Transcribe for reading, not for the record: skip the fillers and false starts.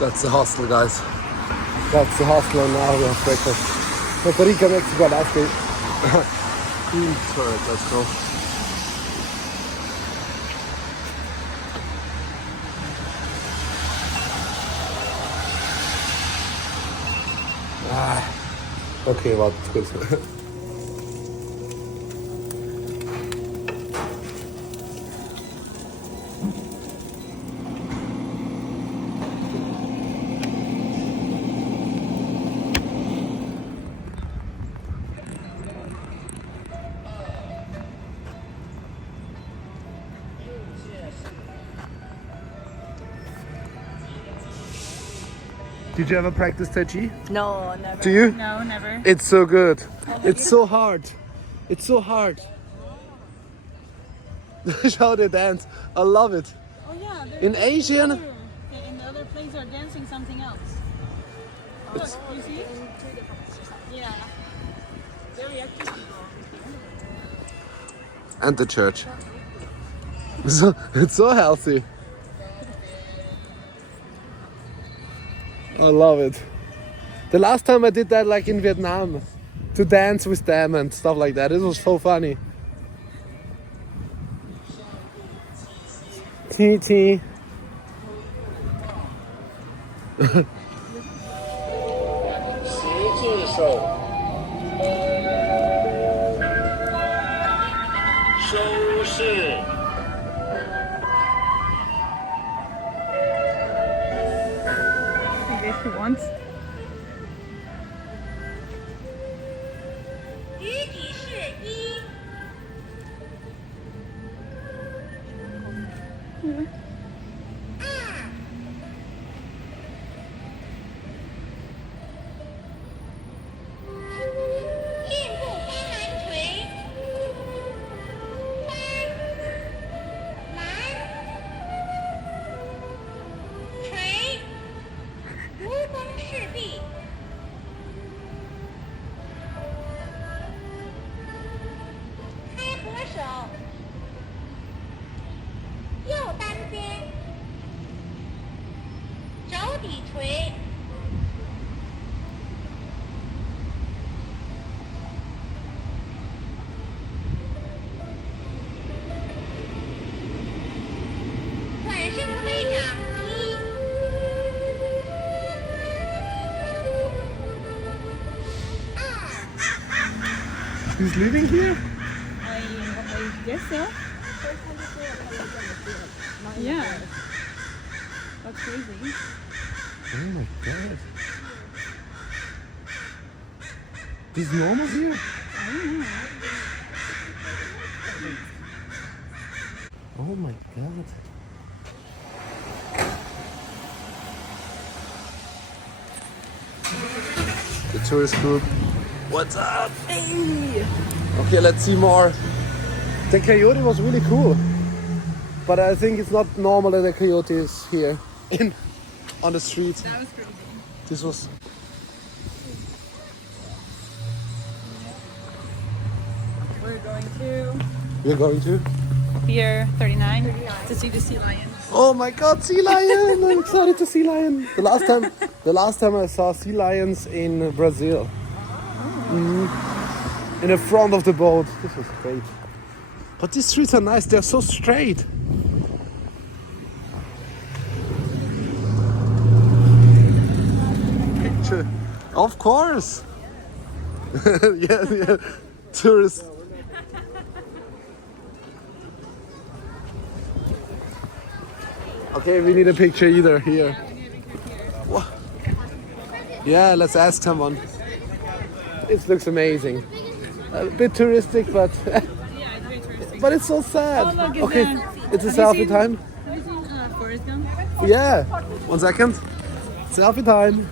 That's the hostel, guys. That's the hostel, and now we have breakfast. Costa Rica, Mexico, Alaska. Turret, let's go. Okay, warte, kurz. Did you ever practice Tai Chi? No, never. Do you? No, never. It's so good. It's so hard. It's so hard. How they dance. I love it. Oh yeah. In Asian. In the other place are dancing something else. Look, you see? Yeah. Very active. And the church. So, it's so healthy. I love it. The last time I did that like in Vietnam, to dance with them and stuff like that. It was so funny. T. He wants. He's living here? I guess so. Yeah. That's crazy. Oh my god. This is normal here? I don't know. Oh my god. The tourist group. What's up? Hey! Okay, let's see more. The coyote was really cool. But I think it's not normal that a coyote is here on the street. That was crazy. This was... We're going to You're going to? Pier 39 to see the sea lions. Oh my god, sea lion! I'm excited to see lion. The last time I saw sea lions in Brazil. In the front of the boat. This was great. But these streets are nice, they're so straight. Picture. Of course. yeah. Tourists. Okay, we need a picture either here. Yeah, we need a big picture here. What? Yeah, let's ask someone. It looks amazing. A bit touristic, but Yeah, it's very touristy. but it's so sad. Oh, look, it's Okay, it's a have you selfie seen- time. Have you seen Forrest Gump? Yeah. 1 second. Selfie time.